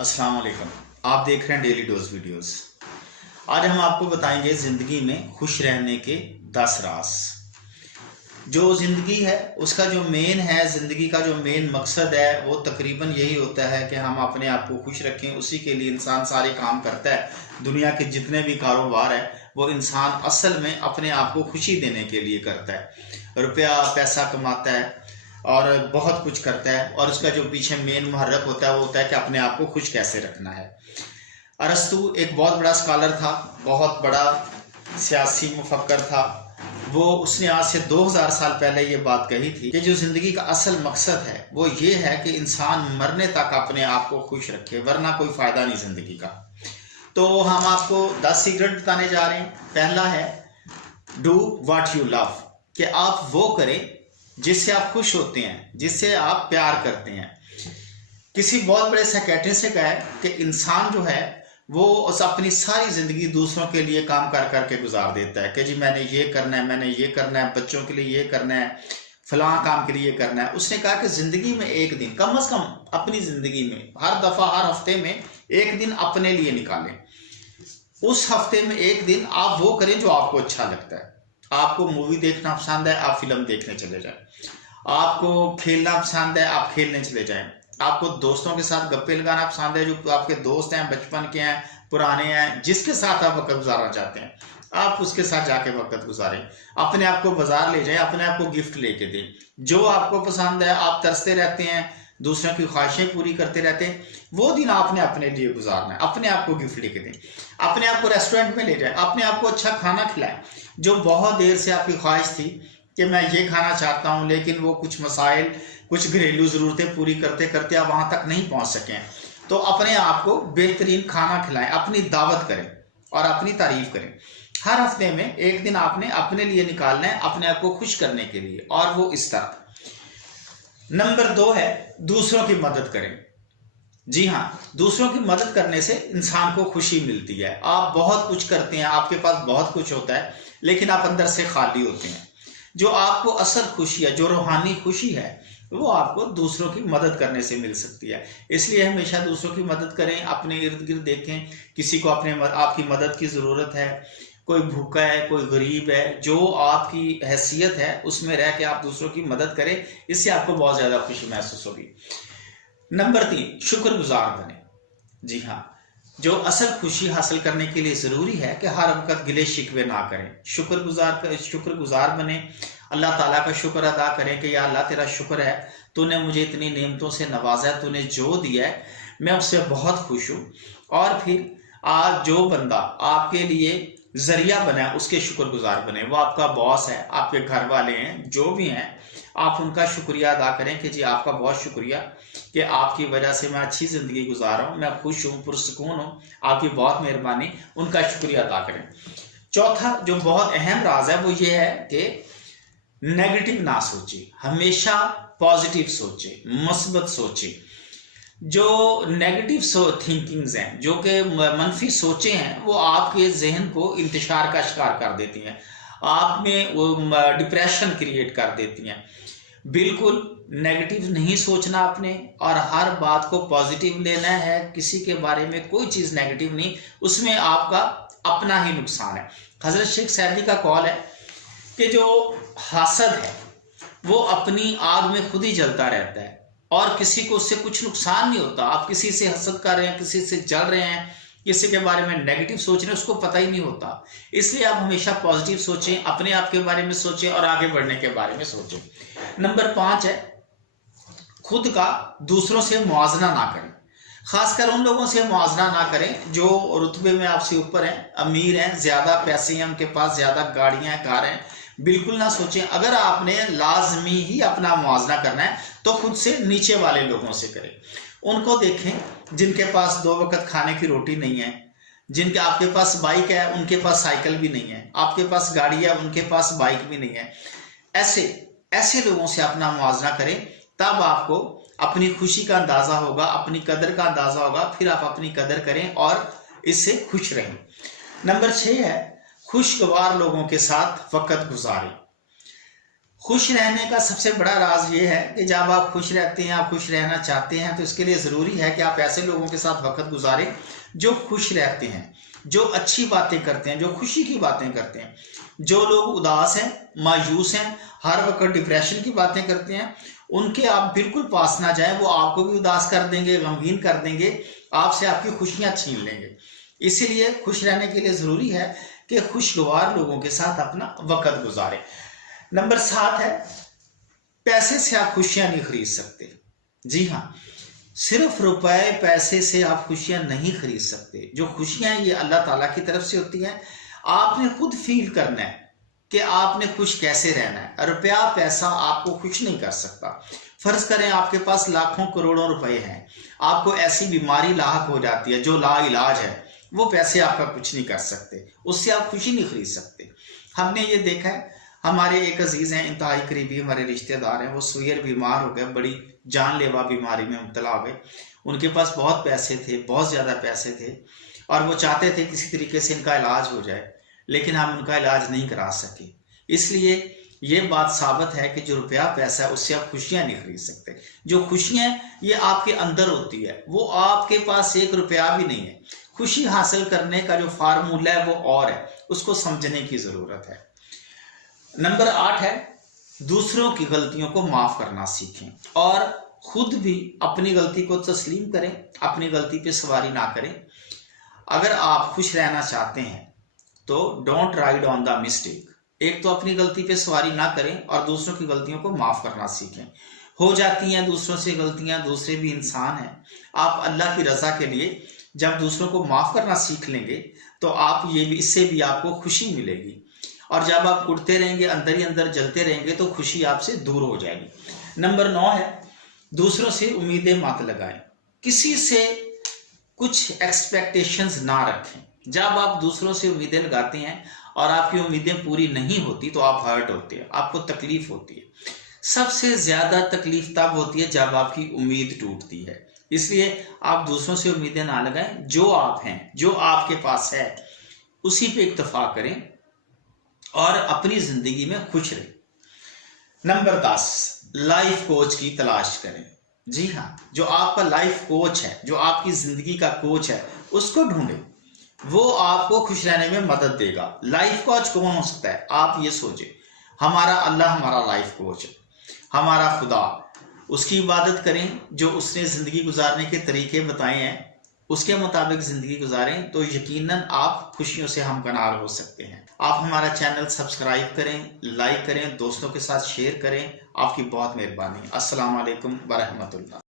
अस्सलाम वालेकुम। आप देख रहे हैं डेली डोज वीडियोस। आज हम आपको बताएंगे ज़िंदगी में खुश रहने के 10 राज। जो ज़िंदगी है उसका जो मेन है, ज़िंदगी का जो मेन मकसद है वो तकरीबन यही होता है कि हम अपने आप को खुश रखें। उसी के लिए इंसान सारे काम करता है। दुनिया के जितने भी कारोबार है वो इंसान असल में अपने आप को खुशी देने के लिए करता है। रुपया पैसा कमाता है और बहुत कुछ करता है, और उसका जो पीछे मेन मुहर्रक होता है वो होता है कि अपने आप को खुश कैसे रखना है। अरस्तु एक बहुत बड़ा स्कॉलर था, बहुत बड़ा सियासी मुफक्कर था। उसने आज से 2000 साल पहले ये बात कही थी कि जो ज़िंदगी का असल मकसद है वो ये है कि इंसान मरने तक अपने आप को खुश रखे, वरना कोई फ़ायदा नहीं ज़िंदगी का। तो हम आपको 10 सीक्रेट बताने जा रहे हैं। पहला है डू व्हाट यू लव, कि आप वो करें जिससे आप खुश होते हैं, जिससे आप प्यार करते हैं। किसी बहुत बड़े साइकियाट्रिस्ट ने कहा है कि इंसान जो है वो अपनी सारी ज़िंदगी दूसरों के लिए काम कर करके गुजार देता है कि जी मैंने ये करना है, मैंने ये करना है, बच्चों के लिए ये करना है, फलां काम के लिए ये करना है। उसने कहा कि ज़िंदगी में एक दिन कम से कम अपनी ज़िंदगी में हर दफ़ा हर हफ्ते में एक दिन अपने लिए निकालें। उस हफ्ते में एक दिन आप वो करें जो आपको अच्छा लगता है। आपको मूवी देखना पसंद है, आप फिल्म देखने चले जाएं। आपको खेलना पसंद है, आप खेलने चले जाएं। आपको दोस्तों के साथ गप्पे लगाना पसंद है, जो आपके दोस्त हैं, बचपन के हैं, पुराने हैं, जिसके साथ आप वक्त गुजारना चाहते हैं, आप उसके साथ जाके वक्त गुजारें। अपने आप को बाजार ले जाएं, अपने आप को गिफ्ट लेके दें। जो आपको पसंद है, आप तरसते रहते हैं, दूसरों की ख्वाहिशें पूरी करते रहते हैं, वो दिन आपने अपने लिए गुजारना है। अपने आप को गिफ्ट लेके दें, अपने आप को रेस्टोरेंट में ले जाएं, अपने आप को अच्छा खाना खिलाएं। जो बहुत देर से आपकी ख्वाहिश थी कि मैं ये खाना चाहता हूँ, लेकिन वो कुछ मसाइल, कुछ घरेलू ज़रूरतें पूरी करते करते आप वहाँ तक नहीं पहुँच सके हैं, तो अपने आप को बेहतरीन खाना खिलाएं, अपनी दावत करें और अपनी तारीफ करें। हर हफ्ते में एक दिन आपने अपने लिए निकालना है, अपने आप को खुश करने के लिए, और वो इस तरह। नंबर 2 है दूसरों की मदद करें। जी हाँ, दूसरों की मदद करने से इंसान को खुशी मिलती है। आप बहुत कुछ करते हैं, आपके पास बहुत कुछ होता है, लेकिन आप अंदर से खाली होते हैं। जो आपको असल खुशी है, जो रूहानी खुशी है, वो आपको दूसरों की मदद करने से मिल सकती है। इसलिए हमेशा दूसरों की मदद करें। अपने इर्द गिर्द देखें, किसी को आपकी मदद की ज़रूरत है, कोई भूखा है, कोई गरीब है, जो आपकी हैसियत है उसमें रह के आप दूसरों की मदद करें। इससे आपको बहुत ज़्यादा खुशी महसूस होगी। नंबर 3, शुक्रगुजार बने। जी हाँ, जो असल खुशी हासिल करने के लिए ज़रूरी है कि हर वक्त गिले शिकवे ना करें। शुक्रगुजार बने, अल्लाह ताला का शुक्र अदा करें कि या अल्लाह तेरा शुक्र है, तूने मुझे इतनी नेमतों से नवाजा है, तूने जो दिया है मैं उससे बहुत खुश हूँ। और फिर आज जो बंदा आपके लिए जरिया बना है उसके शुक्रगुजार बने। वो आपका बॉस है, आपके घर वाले हैं, जो भी हैं, आप उनका शुक्रिया अदा करें कि जी आपका बहुत शुक्रिया कि आपकी वजह से मैं अच्छी ज़िंदगी गुजार रहा हूँ, मैं खुश हूँ, पुरसुकून हूँ, आपकी बहुत मेहरबानी। उनका शुक्रिया अदा करें। चौथा जो बहुत अहम राज है वो ये है कि नेगेटिव ना सोचे, हमेशा पॉजिटिव सोचे, मस्बत सोचे। जो नेगेटिव थिंकिंग्स हैं, जो कि मनफी सोचें हैं, वो आपके जहन को इंतशार का शिकार कर देती हैं, आप में वो डिप्रेशन क्रिएट कर देती हैं। बिल्कुल नेगेटिव नहीं सोचना आपने, और हर बात को पॉजिटिव लेना है। किसी के बारे में कोई चीज़ नेगेटिव नहीं, उसमें आपका अपना ही नुकसान है। हज़रत शेख सैदी का कौल है कि जो हासद है वो अपनी आग में खुद ही जलता रहता है और किसी को उससे कुछ नुकसान नहीं होता। आप किसी से हसद कर रहे हैं, किसी से जल रहे हैं, किसी के बारे में नेगेटिव सोच रहे हैं, उसको पता ही नहीं होता। इसलिए आप हमेशा पॉजिटिव सोचें, अपने आप के बारे में सोचें और आगे बढ़ने के बारे में सोचें। नंबर 5 है खुद का दूसरों से मुआवजा ना करें। खासकर उन लोगों से मुआवजा ना करें जो रुतबे में आपसे ऊपर हैं, अमीर हैं, ज़्यादा पैसे हैं, उनके पास ज़्यादा गाड़ियाँ हैं, कार हैं। बिल्कुल ना सोचें। अगर आपने लाजमी ही अपना मुआवजा करना है तो खुद से नीचे वाले लोगों से करें। उनको देखें जिनके पास 2 वक्त खाने की रोटी नहीं है, जिनके आपके पास बाइक है उनके पास साइकिल भी नहीं है, आपके पास गाड़ी है उनके पास बाइक भी नहीं है। ऐसे लोगों से अपना मुआवजा करें, तब आपको अपनी खुशी का अंदाज़ा होगा, अपनी कदर का अंदाज़ा होगा, फिर आप अपनी कदर करें और इससे खुश रहें। नंबर 6 है खुशगवार लोगों के साथ वक्त गुजारें। खुश रहने का सबसे बड़ा राज ये है कि जब आप खुश रहते हैं, आप खुश रहना चाहते हैं, तो इसके लिए ज़रूरी है कि आप ऐसे लोगों के साथ वक्त गुजारें जो खुश रहते हैं, जो अच्छी बातें करते हैं, जो खुशी की बातें करते हैं। जो लोग उदास हैं, मायूस हैं, हर वक्त डिप्रेशन की बातें करते हैं, उनके आप बिल्कुल पास ना जाएं। वो आपको भी उदास कर देंगे, गमगीन कर देंगे, आपसे आपकी खुशियां छीन लेंगे। इसीलिए खुश रहने के लिए ज़रूरी है कि खुशगवार लोगों के साथ अपना वक्त गुजारें। नंबर 7 है, पैसे से आप खुशियां नहीं खरीद सकते। जी हाँ, सिर्फ रुपए पैसे से आप खुशियां नहीं खरीद सकते। जो खुशियां ये अल्लाह ताला की तरफ से होती हैं। आपने खुद फील करना है कि आपने खुश कैसे रहना है। रुपया पैसा आपको खुश नहीं कर सकता। फर्ज करें आपके पास लाखों करोड़ों रुपए हैं, आपको ऐसी बीमारी लाहक हो जाती है जो ला इलाज है, वो पैसे आपका कुछ नहीं कर सकते, उससे आप खुशी नहीं खरीद सकते। हमने ये देखा है, हमारे एक अजीज हैं, इंतहाई करीबी हमारे रिश्तेदार हैं, वो सुयर बीमार हो गए, बड़ी जानलेवा बीमारी में मुब्तला हो गए। उनके पास बहुत पैसे थे, बहुत ज़्यादा पैसे थे, और वो चाहते थे किसी तरीके से इनका इलाज हो जाए, लेकिन हम उनका इलाज नहीं करा सके। इसलिए ये बात साबित है कि जो रुपया पैसा है उससे आप खुशियां नहीं खरीद सकते। जो खुशियां ये आपके अंदर होती है, वो आपके पास 1 रुपया भी नहीं है। खुशी हासिल करने का जो फार्मूला है वो और है, उसको समझने की ज़रूरत है। नंबर 8 है, दूसरों की गलतियों को माफ करना सीखें और खुद भी अपनी गलती को तस्लीम करें, अपनी गलती पे सवारी ना करें। अगर आप खुश रहना चाहते हैं तो don't ride on the mistake. एक तो अपनी गलती पे सवारी ना करें और दूसरों की गलतियों को माफ करना सीखें। हो जाती हैं दूसरों से गलतियां, दूसरे भी इंसान हैं। आप अल्लाह की रजा के लिए जब दूसरों को माफ करना सीख लेंगे तो आप ये भी, इससे भी आपको खुशी मिलेगी। और जब आप उड़ते रहेंगे, अंदर ही अंदर जलते रहेंगे, तो खुशी आपसे दूर हो जाएगी। नंबर 9 है, दूसरों से उम्मीदें मत लगाएं। किसी से कुछ एक्सपेक्टेशंस ना रखें। जब आप दूसरों से उम्मीदें लगाते हैं और आपकी उम्मीदें पूरी नहीं होती तो आप हर्ट होते हैं, आपको तकलीफ होती है। सबसे ज्यादा तकलीफ तब होती है जब आपकी उम्मीद टूटती है। इसलिए आप दूसरों से उम्मीदें ना लगाएं। जो आप हैं, जो आपके पास है, उसी पे इत्तेफा करें और अपनी जिंदगी में खुश रहें। नंबर 10, लाइफ कोच की तलाश करें। जी हाँ, जो आपका लाइफ कोच है, जो आपकी जिंदगी का कोच है, उसको ढूंढें। वो आपको खुश रहने में मदद देगा। लाइफ कोच कौन हो सकता है? आप ये सोचें, हमारा अल्लाह हमारा लाइफ कोच है, हमारा खुदा। उसकी इबादत करें, जो उसने जिंदगी गुजारने के तरीके बताए हैं उसके मुताबिक जिंदगी गुजारें, तो यकीनन आप खुशियों से हमकनार हो सकते हैं। आप हमारा चैनल सब्सक्राइब करें, लाइक करें, दोस्तों के साथ शेयर करें। आपकी बहुत मेहरबानी। अस्सलाम वालेकुम व रहमतुल्लाह।